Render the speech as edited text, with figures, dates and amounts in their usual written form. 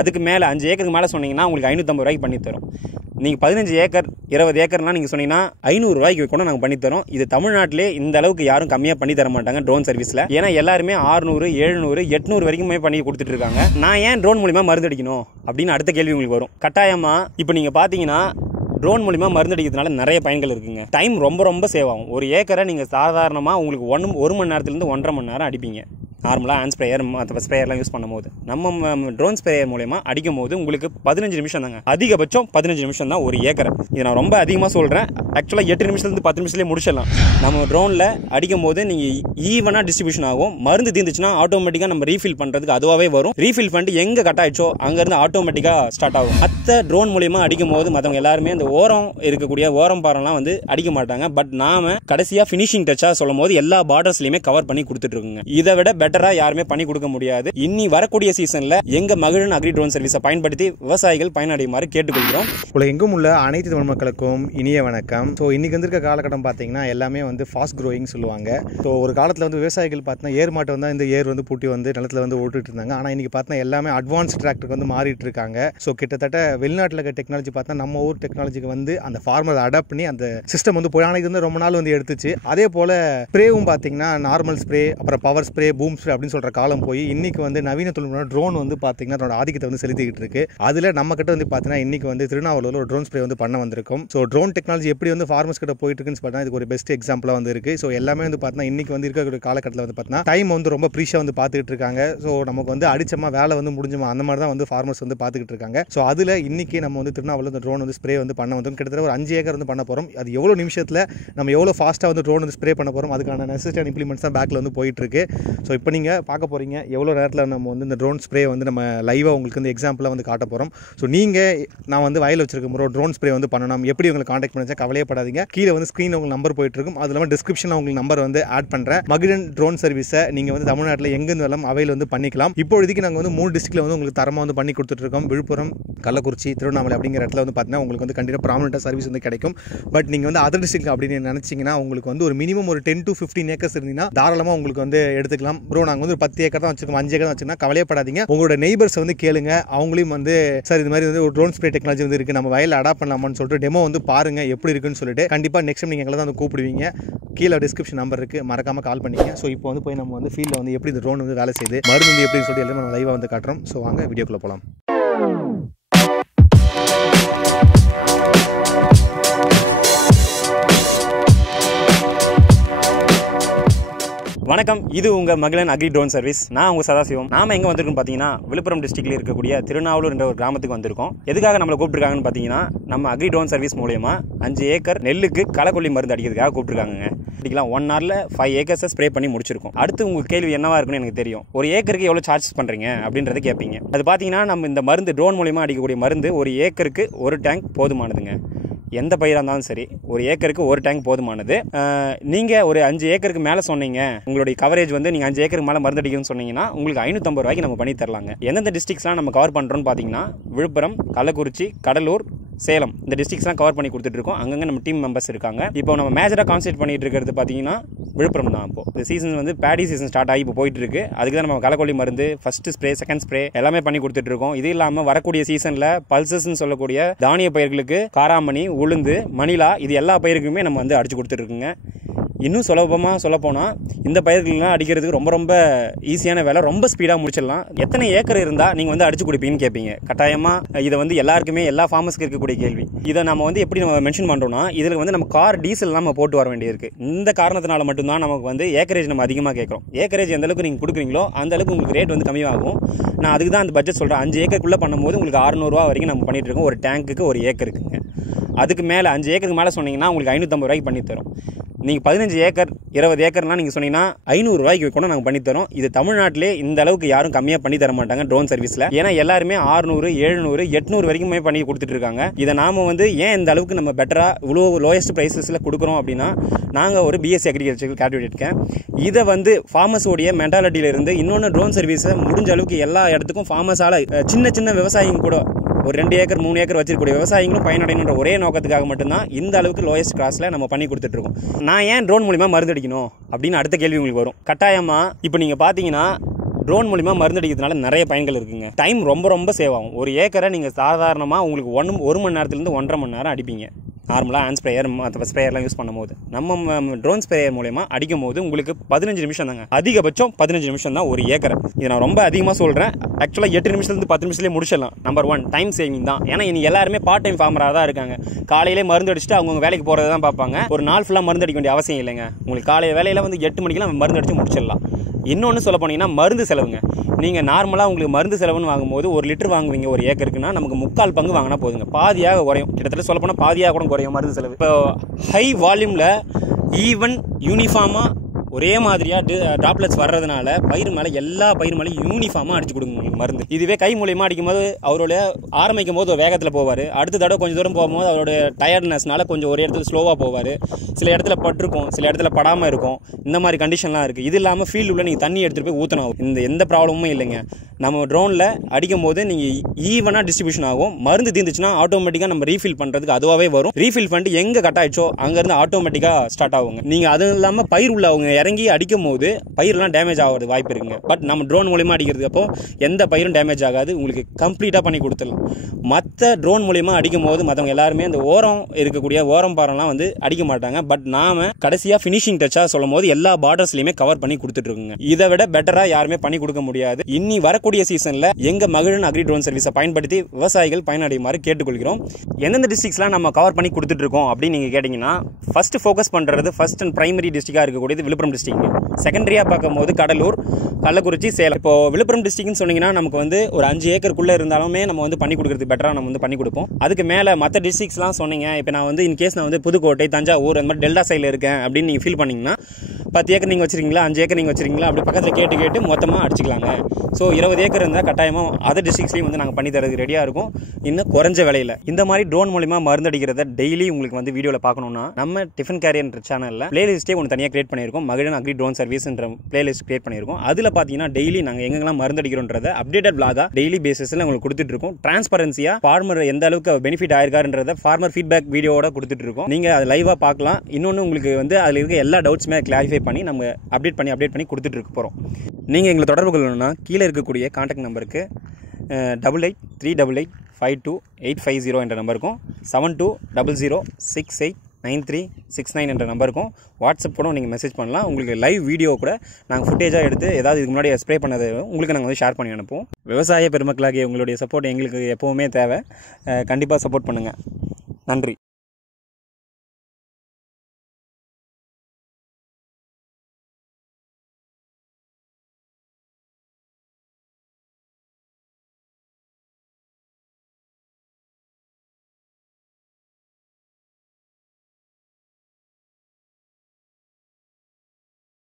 அதுக்கு மேலே 5 ஏக்கருக்கு மேலே சொன்னீங்கன்னா உங்களுக்கு 550 ரூபாய்க்கு பண்ணித்தரோம். நீங்கள் 15 ஏக்கர் 20 ஏக்கர்லாம் நீங்கள் சொன்னீங்கன்னா 500 ரூபாய்க்கு கூட நாங்கள் பண்ணித்தரோம். இது தமிழ்நாட்டிலே இந்த அளவுக்கு யாரும் கம்மியாக பண்ணி தர மாட்டாங்க ட்ரோன் சர்வீஸில். ஏன்னா எல்லாருமே 600, 700, 800 வரைக்குமே பண்ணி கொடுத்துட்டு இருக்காங்க. நான் ஏன் ட்ரோன் மூலிமா மருந்து அடிக்கணும் அப்படின்னு அடுத்த கேள்வி உங்களுக்கு வரும். கட்டாயமாக இப்போ நீங்கள் பார்த்தீங்கன்னா ட்ரோன் மூலிமா மருந்து அடிக்கிறதுனால நிறைய பயன்கள் இருக்குங்க. டைம் ரொம்ப சேவ் ஆகும். ஒரு ஏக்கரை நீங்கள் சாதாரணமாக உங்களுக்கு 1 மணி நேரத்துலேருந்து 1.5 மணி நேரம் அடிப்பீங்க. நார்மலாக ஹேண்ட் ஸ்ப்ரேயர் மற்ற ஸ்ப்ரேயர்லாம் யூஸ் பண்ணும்போது நம்ம ட்ரோன் ஸ்ப்ரேயர் மூலமா அடிக்கும் போது உங்களுக்கு 15 நிமிஷம் தாங்க, அதிகபட்சம் 15 நிமிஷம் தான் ஒரு ஏக்கரை. இது நான் ரொம்ப அதிகமாக சொல்கிறேன். ஆக்சுவலாக 8 நிமிஷத்துலேருந்து 10 நிமிஷத்துலேயே முடிச்சிடலாம். நம்ம ட்ரோனில் அடிக்கும் போது நீங்கள் ஈவனாக டிஸ்ட்ரிபியூஷன் ஆகும். மருந்து தீர்ந்துச்சுன்னா ஆட்டோமேட்டிக்காக நம்ம ரீஃபில் பண்ணுறதுக்கு அதுவாகவே வரும். ரீஃபில் பண்ணிட்டு எங்கே கட் ஆயிடுச்சோ அங்கேருந்து ஆட்டோமேட்டிக்காக ஸ்டார்ட் ஆகும். மற்ற ட்ரோன் மூலிமா அடிக்கும் போது மற்றவங்க எல்லாருமே அந்த ஓரம் இருக்கக்கூடிய ஓரம் பாறைலாம் வந்து அடிக்க மாட்டாங்க. பட் நாம கடைசியாக ஃபினிஷிங் டச்சாக சொல்லும் போது எல்லா பார்டர்ஸ்லையுமே கவர் பண்ணி கொடுத்துட்டு இருக்குங்க. இதை விட பெட்டரா யாருமே பண்ணி கொடுக்க முடியாது. இனி வரக்கூடிய சீசன்ல எங்க மகிழன் அக்ரி ட்ரோன் சர்வீஸை பயன்படுத்தி விவசாயிகள் பயனடையுமாறு கேட்டுக்கொள்கிறோம். உலகெங்கும் உள்ள அனைத்து தமிழ் மக்களுக்கும் இனிய வணக்கம். ஸோ இன்னைக்கு வந்திருக்க காலகட்டம் பார்த்தீங்கன்னா எல்லாமே வந்து ஃபாஸ்ட் க்ரோயிங் சொல்லுவாங்க. ஸோ ஒரு காலத்தில் வந்து விவசாயிகள் பார்த்தீங்கன்னா ஏர் மாட்டை வந்து இந்த ஏர் வந்து பூட்டி வந்து நிலத்தில் வந்து ஓட்டுட்டு இருந்தாங்க. ஆனால் இன்னைக்கு பார்த்தீங்கன்னா எல்லாமே அட்வான்ஸ் டிராக்டருக்கு வந்து மாறிட்டு இருக்காங்க. ஸோ கிட்டத்தட்ட வெளிநாட்டில் இருக்க டெக்னாலஜி பார்த்தா நம்ம ஊர் டெக்னாலஜிக்கு வந்து அந்த ஃபார்மர் அடாப்ட் பண்ணி அந்த சிஸ்டம் வந்து போய் இது வந்து ரொம்ப நாள் வந்து எடுத்துச்சு. அதே போல ஸ்ப்ரேவும் பார்த்தீங்கன்னா நார்மல் ஸ்ப்ரே, அப்புறம் பவர் ஸ்ப்ரே, பூம் ஸ்ப்ரே அப்படின்னு சொல்ற காலம் போய் இன்னைக்கு வந்து நவீன தொழில்நுட்ப ட்ரோன் வந்து பார்த்தீங்கன்னா அதோட ஆதிக்கத்தை வந்து செலுத்திக்கிட்டு இருக்கு. அதில் நம்ம கிட்ட வந்து பார்த்தீங்கன்னா இன்னைக்கு வந்து திருநாவலூரில் ஒரு ட்ரோன் ஸ்ப்ரே வந்து பண்ண வந்திருக்கும். ஸோ ட்ரோன் டெக்னாலஜி எப்படி வந்து ஃபார்மர்ஸ் கிட்ட போயிட்டு இருக்குன்னு பார்த்தீங்கன்னா இதுக்கு ஒரு பெஸ்ட் எக்ஸாம்பிளாக வந்து இருக்கு. ஸோ எல்லாமே வந்து பார்த்தீங்கன்னா இன்னைக்கு வந்து இருக்கக்கூடிய காலகட்டத்தில் வந்து பார்த்தீங்கன்னா டைம் வந்து ரொம்ப ப்ரீஷாக வந்து பார்த்துக்கிட்டு இருக்காங்க. ஸோ நமக்கு வந்து அடிச்சமா வேலை வந்து முடிஞ்சுமா அந்த மாதிரி தான் வந்து ஃபார்மர்ஸ் வந்து பார்த்துக்கிட்டு இருக்காங்க. ஸோ அதில் இன்னைக்கு நம்ம வந்து திருநாவலூர் இந்த ட்ரோன் வந்து ஸ்ப்ரே வந்து பண்ண வந்து கிட்டத்தட்ட ஒரு 5 ஏக்கர் வந்து பண்ண போகிறோம். அது எவ்வளோ நிமிஷத்தில் நம்ம எவ்வளோ ஃபாஸ்ட்டாக வந்து ட்ரோன் வந்து ஸ்ப்ரே பண்ண போகிறோம் அதுக்கான நெசசரி இம்ப்ளிமெண்ட்ஸ் தான் பேக்கில் வந்து போயிட்டு இருக்கு. ஸோ இப்போ நீங்கள் பார்க்க போகிறீங்க எவ்வளோ நேரத்தில் நம்ம வந்து இந்த ட்ரோன் ஸ்ப்ரே வந்து நம்ம லைவாக உங்களுக்கு வந்து எக்ஸாம்பிளாக வந்து காட்ட போகிறோம். ஸோ நீங்கள் நான் வந்து வயலில் வச்சிருக்க ஒரு ட்ரோன் ஸ்ப்ரே வந்து பண்ணணும், எப்படி உங்களுக்கு காண்டாக்ட் பண்ணிச்சா கவலையப்படாதீங்க. கீழே வந்து ஸ்க்ரீனில் உங்களுக்கு நம்பர் போயிட்டு இருக்கும். அது இல்லாமல் டிஸ்கிரிப்ஷனில் உங்களுக்கு நம்பர் வந்து ஆட் பண்ணுறேன். மகிழன் ட்ரோன் சர்வீஸை நீங்கள் வந்து தமிழ்நாட்டில் எங்கேருந்து வரலாம் அவையில் வந்து பண்ணிக்கலாம். இப்போதைக்கு நாங்கள் வந்து 3 டிஸ்ட்ரிக்டில் வந்து உங்களுக்கு தரமாக வந்து பண்ணி கொடுத்துட்ருக்கோம். விழுப்புரம், கள்ளக்குறிச்சி, திருவண்ணாமலை அப்படிங்கிற இடத்துல வந்து பார்த்தீங்கன்னா உங்களுக்கு வந்து கண்டிப்பாக ப்ராமினெண்ட்டாக சர்வீஸ் வந்து கிடைக்கும். பட் நீங்கள் வந்து அதர் டிஸ்ட்ரிக்ட் அப்படின்னு நினச்சிங்கன்னா உங்களுக்கு வந்து ஒரு மினிமம் ஒரு 10 to 15 ஏக்கர்ஸ் இருந்தீங்கன்னா தாராளமாக உங்களுக்கு வந்து எடுத்துக்கலாம். ப்ரோ நாங்கள் வந்து 10 ஏக்கர் தான் வச்சுருக்கோம், 5 ஏக்கர் தான் வச்சுருக்கோம், கவலையப்படாதீங்க. உங்களோட நெய்பர்ஸ் வந்து கேளுங்க, அவங்களையும் வந்து சார் இது மாதிரி வந்து ஒரு ட்ரோன் ஸ்ப்ரே டெக்னாலஜி வந்து இருக்குது, நம்ம வயலில் அடாப்ட் பண்ணலாமான்னு சொல்லிட்டு டெமோ வந்து பாருங்க எப்படி இருக்குன்னு சொல்லிட்டு கண்டிப்பாக நெக்ஸ்ட் டைம் நீங்கள் எங்களை தான் வந்து கூப்பிடுவீங்க. கீழே டிஸ்கிரிப்ஷன் நம்பர் இருக்குது, மறக்காமல் கால் பண்ணிங்க. ஸோ இப்போ வந்து போய் நம்ம வந்து ஃபீல்டில் வந்து எப்படி இந்த ட்ரோன் வந்து வேலை செய்யுது, மருந்து வந்து எப்படின்னு சொல்லிட்டு எல்லாமே நம்ம லைவாக வந்து காட்டுறோம். ஸோ வாங்க வீடியோக்குள்ளே போகலாம். வணக்கம், இது உங்கள் மகிழன் அக்ரி ட்ரோன் சர்வீஸ். நான் உங்கள் சதாசிவம். நாம எங்கே வந்திருக்கோம் பார்த்தீங்கன்னா விழுப்புரம் டிஸ்ட்ரிக்ட்ல இருக்கக்கூடிய திருநாவலூர் என்ற ஒரு கிராமத்துக்கு வந்திருக்கோம். எதுக்காக நம்மளை கூப்பிட்டுருக்காங்கன்னு பார்த்தீங்கன்னா நம்ம அக்ரி ட்ரோன் சர்வீஸ் மூலமா 5 ஏக்கர் நெல்லுக்கு களைக்கொல்லி மருந்து அடிக்கிறதுக்காக கூப்பிட்டுருக்காங்க. அடிக்கலாம் 1 ஹவர்ல 5 ஏக்கர்ஸை ஸ்ப்ரே பண்ணி முடிச்சிருக்கோம். அடுத்து உங்கள் கேள்வி என்னவா இருக்குன்னு எனக்கு தெரியும். ஒரு ஏக்கருக்கு எவ்வளோ சார்ஜ் பண்ணுறீங்க அப்படின்றத கேட்பீங்க. அது பார்த்தீங்கன்னா நம்ம இந்த மருந்து ட்ரோன் மூலமா அடிக்கக்கூடிய மருந்து ஒரு ஏக்கருக்கு 1 டேங்க் போதுமானதுங்க. எந்த பயிராக இருந்தாலும் சரி ஒரு ஏக்கருக்கு 1 டேங்க் போதுமானது. நீங்கள் ஒரு 5 ஏக்கருக்கு மேலே சொன்னீங்க, உங்களுடைய கவரேஜ் வந்து நீங்கள் 5 ஏக்கருக்கு மேலே மருந்து அடிக்கணும்னு சொன்னீங்கன்னா உங்களுக்கு 550 ரூபாய்க்கு நம்ம பண்ணி தரலாங்க. எந்தெந்த டிஸ்ட்ரிக்ஸ்லாம் நம்ம கவர் பண்ணுறோன்னு பார்த்தீங்கன்னா விழுப்புரம், கள்ளக்குறிச்சி, கடலூர், சேலம் இந்த டிஸ்ட்ரிக்ஸ்லாம் கவர் பண்ணி கொடுத்துட்டு இருக்கோம். அங்கங்கே நம்ம டீம் மெம்பர்ஸ் இருக்காங்க. இப்போ நம்ம மேஜராக கான்சென்ட்ரேட் பண்ணிட்டு இருக்கிறது பார்த்தீங்கன்னா விழுப்புரம் தான். இப்போ இந்த சீசன் வந்து பேடி சீசன் ஸ்டார்ட் ஆகி இப்போ போயிட்டு இருக்கு. அதுக்கு தான் நம்ம களைக்கொல்லி மருந்து ஃபர்ஸ்ட் ஸ்ப்ரே, செகண்ட் ஸ்ப்ரே எல்லாமே பண்ணி கொடுத்துட்டு இருக்கோம். இது இல்லாமல் வரக்கூடிய சீசனில் பல்சஸ்ன்னு சொல்லக்கூடிய தானிய பயிர்களுக்கு காராமணி, உளுந்து, மணிலா இது எல்லா பயிருக்குமே நம்ம வந்து அடிச்சு கொடுத்துட்டு இருக்குங்க. இன்னும் சுலபமாக சொல்லப்போனால் இந்த பயிர்கள்லாம் அடிக்கிறதுக்கு ரொம்ப ஈஸியான வேலை, ரொம்ப ஸ்பீடாக முடிச்சிடலாம். எத்தனை ஏக்கர் இருந்தால் நீங்கள் வந்து அடிச்சு கொடுப்பீங்கன்னு கேட்பீங்க. கட்டாயமாக இதை வந்து எல்லாருக்குமே எல்லா ஃபார்மர்ஸ்க்கு இருக்கக்கூடிய கேள்வி. இதை நம்ம வந்து எப்படி நம்ம மென்ஷன் பண்ணுறோம்னா இதில் வந்து நம்ம கார் டீசல் நம்ம போட்டு வர வேண்டியிருக்கு. இந்த காரணத்தினால மட்டும்தான் நமக்கு வந்து ஏக்கரேஜ் நம்ம அதிகமாக கேட்குறோம். ஏக்கரேஜ் எந்த அளவுக்கு நீங்கள் கொடுக்குறீங்களோ அந்த அளவுக்கு உங்களுக்கு ரேட் வந்து கம்மியாகும். நான் அதுக்கு தான் அந்த பட்ஜெட் சொல்கிறேன். 5 ஏக்கருக்குள்ளே பண்ணும்போது உங்களுக்கு 600 ரூபா வரைக்கும் நம்ம பண்ணிட்டு இருக்கோம் ஒரு டேங்க்குக்கு 1 ஏக்கருக்குங்க. அதுக்கு மேலே 5 ஏக்கருக்கு மேலே சொன்னீங்கன்னா உங்களுக்கு 550 ரூபாய்க்கு பண்ணித்தரோம். நீங்கள் 15 ஏக்கர் 20 ஏக்கர்லாம் நீங்கள் சொன்னீங்கன்னா 500 ரூபாய்க்கு கூட நாங்கள் பண்ணித்தரோம். இது தமிழ்நாட்டிலே இந்த அளவுக்கு யாரும் கம்மியாக பண்ணி தர மாட்டாங்க ட்ரோன் சர்வீஸில். ஏன்னா எல்லாருமே 600, 700, 800 வரைக்குமே பண்ணி கொடுத்துட்டு இருக்காங்க. இதை நாம வந்து ஏன் இந்த அளவுக்கு நம்ம பெட்டராக இவ்வளோ லோயஸ்ட் ப்ரைஸஸில் கொடுக்குறோம் அப்படின்னா நாங்கள் ஒரு பிஎஸ்சி அக்ரிகல்ச்சர் கிராஜுவேட் இருக்கேன். இதை வந்து ஃபார்மர்ஸோடைய மென்டாலிட்டியிலிருந்து இன்னொன்று ட்ரோன் சர்வீஸை முடிஞ்ச அளவுக்கு எல்லா இடத்துக்கும் ஃபார்மர்ஸால் சின்ன விவசாயிங்க கூட ஒரு 2 ஏக்கர் 3 ஏக்கர் வச்சிருக்கக்கூடிய விவசாயிகளும் பயனடையணுன்ற ஒரே நோக்கத்துக்காக மட்டும்தான் இந்த அளவுக்கு லோயஸ்ட் காஸ்ட்ல நம்ம பண்ணி கொடுத்துட்டு இருக்கோம். நான் ஏன் ட்ரோன் மூலமா மருந்து அடிக்கணும் அப்படின்னு அடுத்த கேள்வி உங்களுக்கு வரும். கட்டாயமா இப்போ நீங்க பாத்தீங்கன்னா ட்ரோன் மூலிமா மருந்து அடிக்கிறதுனால நிறைய பயன்கள் இருக்குங்க. டைம் ரொம்ப ரொம்ப சேவ் ஆகும். ஒரு ஏக்கரை நீங்கள் சாதாரணமாக உங்களுக்கு 1 மணி நேரத்துலேருந்து 1.5 மணி நேரம் அடிப்பீங்க. நார்மலாக ஹேண்ட் ஸ்ப்ரேயர் மற்ற ஸ்ப்ரேயர்லாம் யூஸ் பண்ணும்போது நம்ம ட்ரோன் ஸ்ப்ரேயர் மூலமா அடிக்கும் போது உங்களுக்கு 15 நிமிஷம் தாங்க, அதிகபட்சம் 15 நிமிஷம் தான் ஒரு ஏக்கரை. இதை நான் ரொம்ப அதிகமாக சொல்கிறேன். ஆக்சுவலாக 8 நிமிஷத்துலேருந்து 10 நிமிஷத்துலேயே முடிச்சிடலாம். நம்பர் 1 டைம் சேவிங் தான். ஏன்னா இனி எல்லாருமே பார்ட் டைம் ஃபார்மராக தான் இருக்காங்க. காலையிலே மருந்து அடிச்சுட்டு அவங்க வேலைக்கு போகிறது தான் பார்ப்பாங்க. ஒரு நாள் ஃபுல்லாக மருந்து அடிக்க வேண்டிய அவசியம் இல்லைங்க. உங்களுக்கு காலையில் வேலையில் வந்து 8 மணிக்கெல்லாம் மருந்து அடித்து முடிச்சிடலாம். இன்னொன்று சொல்ல போனீங்கன்னா மருந்து செலவுங்க. நீங்கள் நார்மலாக உங்களுக்கு மருந்து செலவுன்னு வாங்கும்போது 1 லிட்டர் வாங்குவீங்க ஒரு ஏக்கருக்குன்னா, நமக்கு 3/4 பங்கு வாங்கினா போதுங்க. பாதியாக குறையும். கிட்டத்தட்ட சொல்ல போனால் பாதியாக கூட குறையும் மருந்து செலவு. இப்போ ஹை வால்யூமில் ஈவன் யூனிஃபார்மாக ஒரே மாதிரியாக ட்ராப்லெட்ஸ் வர்றதுனால பயிர் மேலே எல்லா பயிர் மேலே யூனிஃபார்மாக அடிச்சு கொடுங்க உங்களுக்கு மருந்து. இதுவே கை மூலியமாக அடிக்கும்போது அவரோட ஆரம்பிக்கும் போது ஒரு வேகத்தில் போவார். அடுத்த தடவை கொஞ்சம் தூரம் போகும்போது அவரோட டயர்ட்னஸ்னால கொஞ்சம் ஒரு இடத்துல ஸ்லோவாக போவார். சில இடத்துல பட்டிருக்கும், சில இடத்துல படாமல் இருக்கும். இந்த மாதிரி கண்டிஷன்லாம் இருக்குது. இது இல்லாமல் ஃபீல்டு உள்ள நீங்கள் தண்ணி எடுத்துகிட்டு போய் ஊற்றணும். எந்த ப்ராப்ளமும் இல்லைங்க. நம்ம ட்ரோனில் அடிக்கும் போது நீங்கள் ஈவனாக டிஸ்ட்ரிபியூஷன் ஆகும். மருந்து தீர்ந்துச்சுன்னா ஆட்டோமேட்டிக்காக நம்ம ரீஃபில் பண்ணுறதுக்கு அதுவாகவே வரும். ரீஃபில் பண்ணிட்டு எங்கே கட் ஆயிடுச்சோ அங்கேருந்து ஆட்டோமேட்டிக்காக ஸ்டார்ட் ஆகுங்க. நீங்கள் அதுவும் இல்லாமல் பயிர் உள்ள அவங்க இறங்கி அடிக்கும் போது பயிரெலாம் டேமேஜ் ஆகிறது வாய்ப்பு இருக்குங்க. பட் நம்ம ட்ரோன் மூலியமா அடிக்கிறது அப்போ எந்த பயிரும் டேமேஜ் ஆகாது. உங்களுக்கு கம்ப்ளீட்டாக பண்ணி கொடுத்துடலாம். மற்ற ட்ரோன் மூலியமா அடிக்கும் போது மற்றவங்க எல்லாருமே அந்த ஓரம் இருக்கக்கூடிய ஓரம் பாறைலாம் வந்து அடிக்க மாட்டாங்க. பட் நாம கடைசியாக ஃபினிஷிங் டச்சாக சொல்லும் போது எல்லா பார்டர்ஸ்லையுமே கவர் பண்ணி கொடுத்துட்டு இருக்குங்க. இதை விட பெட்டராக யாருமே பண்ணி கொடுக்க முடியாது. இன்னி வரக்கூடிய சீசனில் எங்க மகிழன் அக்ரி ட்ரோன் சர்வீஸை பயன்படுத்தி விவசாயிகள் பயனடையுமாறு கேட்டுக்கொள்கிறோம். எந்தெந்த டிஸ்ட்ரிக்ஸ்லாம் நம்ம கவர் பண்ணி கொடுத்துட்டு இருக்கோம் அப்படின்னு நீங்கள் கேட்டிங்கன்னா, ஃபர்ஸ்ட் ஃபோக்கஸ் பண்ணுறது ஃபர்ஸ்ட் அண்ட் பிரைமரி டிஸ்ட்ரிக்டாக இருக்கக்கூடியது விழுப்புரம் டிஸ்ட்ரிக்ட். செகண்டரியாக பார்க்கும்போது கடலூர், கள்ளக்குறிச்சி, சேலம். இப்போ விழுப்புரம் டிஸ்ட்ரிக்ட்னு சொன்னீங்கன்னா நமக்கு வந்து ஒரு 5 ஏக்கருக்குள்ளே இருந்தாலுமே நம்ம வந்து பண்ணி கொடுக்குறது பெட்டராக நம்ம வந்து பண்ணி கொடுப்போம். அதுக்கு மேலே மற்ற டிஸ்ட்ரிக்ஸ்லாம் சொன்னீங்க. இப்போ நான் வந்து இன்கேஸ் நான் வந்து புதுக்கோட்டை, தஞ்சாவூர் அந்த மாதிரி டெல்டா சைடில் இருக்கேன் அப்படின்னு நீங்கள் ஃபீல் பண்ணிங்கன்னா 10 ஏக்கர் நீங்கள் வச்சிருக்கீங்களா, 5 ஏக்கர் நீங்கள் வச்சிருக்கீங்களா, அப்படி பக்கத்தில் கேட்டு மொத்தமாக அடிச்சிக்கலாங்க. ஸோ 20 ஏக்கர் இருந்தால் கட்டாயமாக அதர் டிஸ்ட்ரிக்ஸ்லையும் வந்து நாங்கள் பண்ணி தரது ரெடியாக இருக்கும், இன்னும் குறைஞ்ச விலையில். இந்த மாதிரி ட்ரோன் மூலிமா மருந்து அடிக்கிறத டெய்லி உங்களுக்கு வந்து வீடியோவில் பார்க்கணுன்னா நம்ம டிஃபன் கேரியர்ன்ற சேனலில் பிளேலிஸ்ட்டே ஒன்று தனியாக கிரியேட் பண்ணியிருக்கோம். மகிழன் அக்ரி ட்ரோன் சர்வீஸ்ன்ற பிளேலிஸ்ட் கிரியேட் பண்ணியிருக்கோம். அதில் பார்த்தீங்கன்னா டெய்லி நாங்கள் எங்கெல்லாம் மருந்து அடிக்கிறோன்றத அப்டேட்டட் பிளாகாக டெய்லி பேசிஸில் உங்களுக்கு கொடுத்துட்டு இருக்கோம். டிரான்ஸ்பரன்சியாக ஃபார்மர் எந்த அளவுக்கு பெனிஃபிட் ஆயிருக்காருன்றத ஃபார்மர் ஃபீட்பேக் வீடியோட கொடுத்துட்டு இருக்கோம். நீங்கள் அதை லைவாக பார்க்கலாம். இன்னொன்று உங்களுக்கு வந்து அதில் இருக்க எல்லா டவுட்ஸுமே கிளாரிஃபை பண்ணி நம்ம அப்டேட் பண்ணி கொடுத்துட்டு இருக்க போகிறோம். நீங்கள் எங்களை தொடர்பு கொள்ளணும்னா கீழே இருக்கக்கூடிய கான்டாக்ட் நம்பருக்கு 8838852850 என்ற நம்பருக்கும் 7200689369 என்ற நம்பருக்கும் வாட்ஸ்அப் கூட நீங்கள் மெசேஜ் பண்ணலாம். உங்களுக்கு லைவ் வீடியோ கூட நாங்கள் ஃபுட்டேஜாக எடுத்து ஏதாவது இதுக்கு முன்னாடி ஸ்ப்ரே பண்ணது உங்களுக்கு நாங்கள் வந்து ஷேர் பண்ணி அனுப்புவோம். விவசாய பெருமக்களாகிய உங்களுடைய சப்போர்ட் எங்களுக்கு எப்போவுமே தேவை. கண்டிப்பாக சப்போர்ட் பண்ணுங்கள். நன்றி.